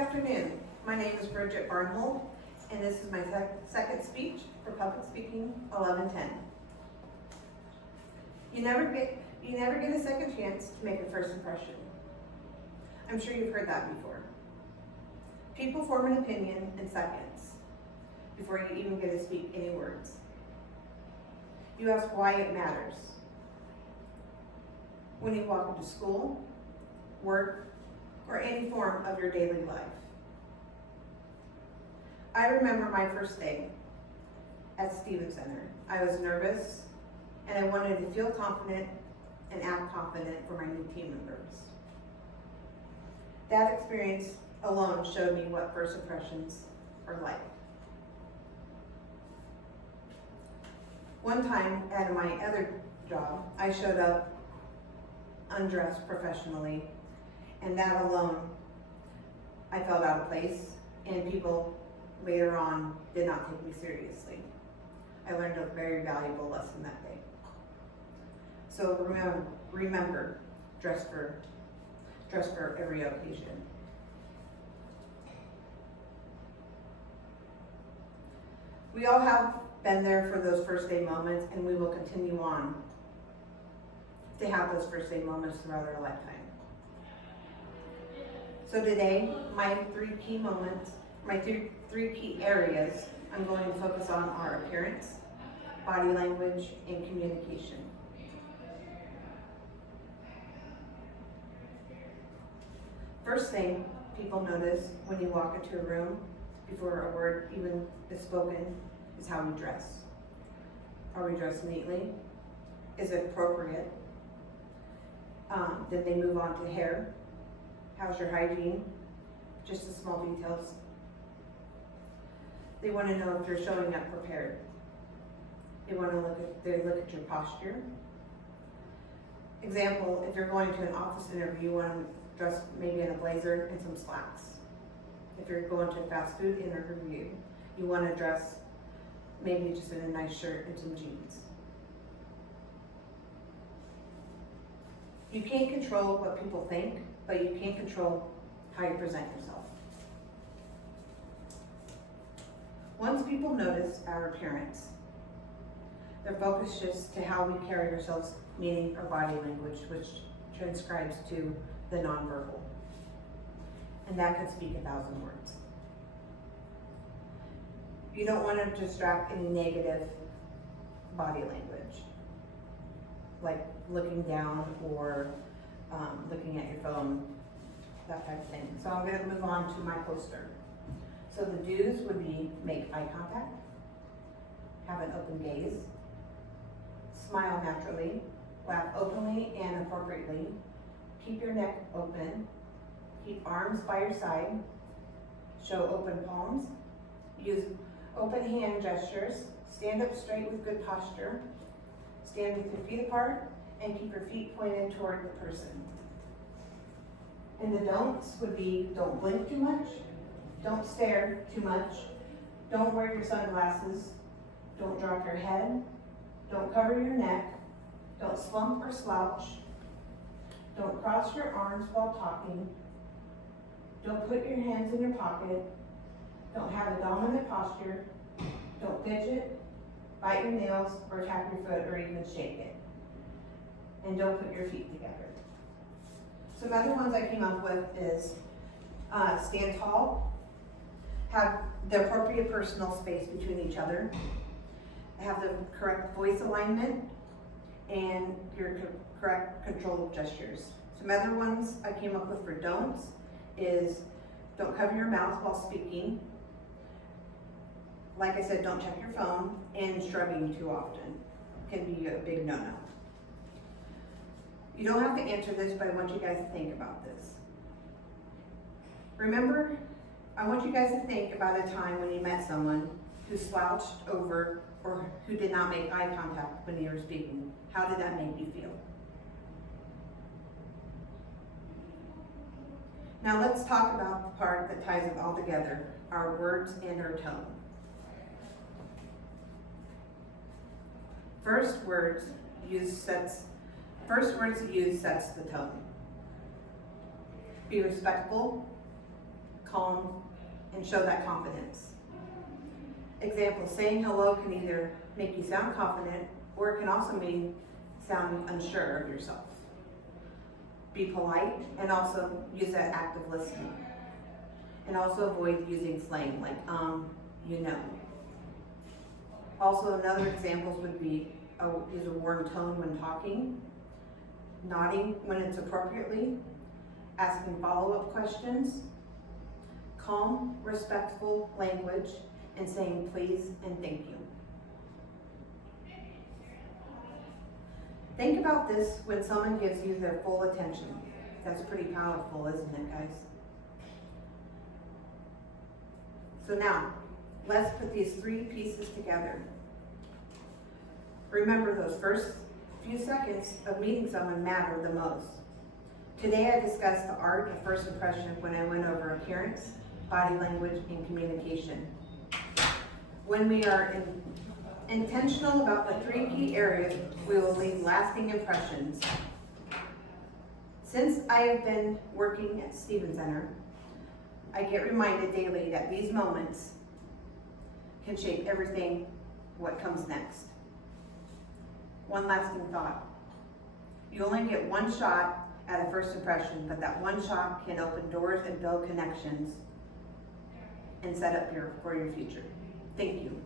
afternoon. My name is Bridget Barnholt, and this is my second speech for Public Speaking 1110. You never get a second chance to make a first impression. I'm sure you've heard that before. People form an opinion in seconds before you even get to speak any words. You ask why it matters. When you walk into school, work, or any form of your daily life. I remember my first day at Stevens Center. I was nervous and I wanted to feel confident and act confident for my new team members. That experience alone showed me what first impressions are like. One time at my other job, I showed up undressed professionally, and that alone, I felt out of place, and people later on did not take me seriously. I learned a very valuable lesson that day. So remember, dress for every occasion. We all have been there for those first day moments, and we will continue on to have those first day moments throughout our lifetime. So today, my three key areas I'm going to focus on are appearance, body language, and communication. First thing people notice when you walk into a room before a word even is spoken is how we dress. Are we dressed neatly? Is it appropriate? Then they move on to hair. How's your hygiene? Just the small details. They want to know if you're showing up prepared. They look at your posture. Example, if you're going to an office interview, you want to dress maybe in a blazer and some slacks. If you're going to a fast food interview, you want to dress maybe just in a nice shirt and some jeans. You can't control what people think, but you can control how you present yourself. Once people notice our appearance, their focus shifts to how we carry ourselves, meaning our body language, which transcribes to the nonverbal. And that could speak 1,000 words. You don't want to distract any negative body language, like looking down or looking at your phone, that type of thing. So I'm going to move on to my poster. So the do's would be make eye contact, have an open gaze, smile naturally, laugh openly and appropriately, keep your neck open, keep arms by your side, show open palms, use open hand gestures, stand up straight with good posture, stand with your feet apart, and keep your feet pointed toward the person. And the don'ts would be don't blink too much, don't stare too much, don't wear your sunglasses, don't drop your head, don't cover your neck, don't slump or slouch, don't cross your arms while talking, don't put your hands in your pocket, don't have a dominant posture, don't fidget, bite your nails, or tap your foot, or even shake it. And don't put your feet together. Some other ones I came up with is stand tall, have the appropriate personal space between each other, have the correct voice alignment, and your correct controlled gestures. Some other ones I came up with for don'ts is don't cover your mouth while speaking. Like I said, don't check your phone, and shrugging too often can be a big no-no. You don't have to answer this, but I want you guys to think about this. Remember, I want you guys to think about a time when you met someone who slouched over or who did not make eye contact when you were speaking. How did that make you feel? Now let's talk about the part that ties it all together, our words and our tone. First words used sets the tone. Be respectful, calm, and show that confidence. Example, saying hello can either make you sound confident, or it can also mean sound unsure of yourself. Be polite, and also use that active listening. And also avoid using slang like, you know. Also, another examples would be use a warm tone when talking, nodding when it's appropriately, asking follow-up questions, calm, respectful language, and saying please and thank you. Think about this when someone gives you their full attention. That's pretty powerful, isn't it, guys? So now, let's put these 3 pieces together. Remember, those first few seconds of meeting someone matter the most. Today I discussed the art of first impression when I went over appearance, body language, and communication. When we are intentional about the 3 key areas, we will leave lasting impressions. Since I have been working at Stevens Center, I get reminded daily that these moments can shape everything what comes next. One lasting thought. You only get one shot at a first impression, but that one shot can open doors and build connections and set up for your future. Thank you.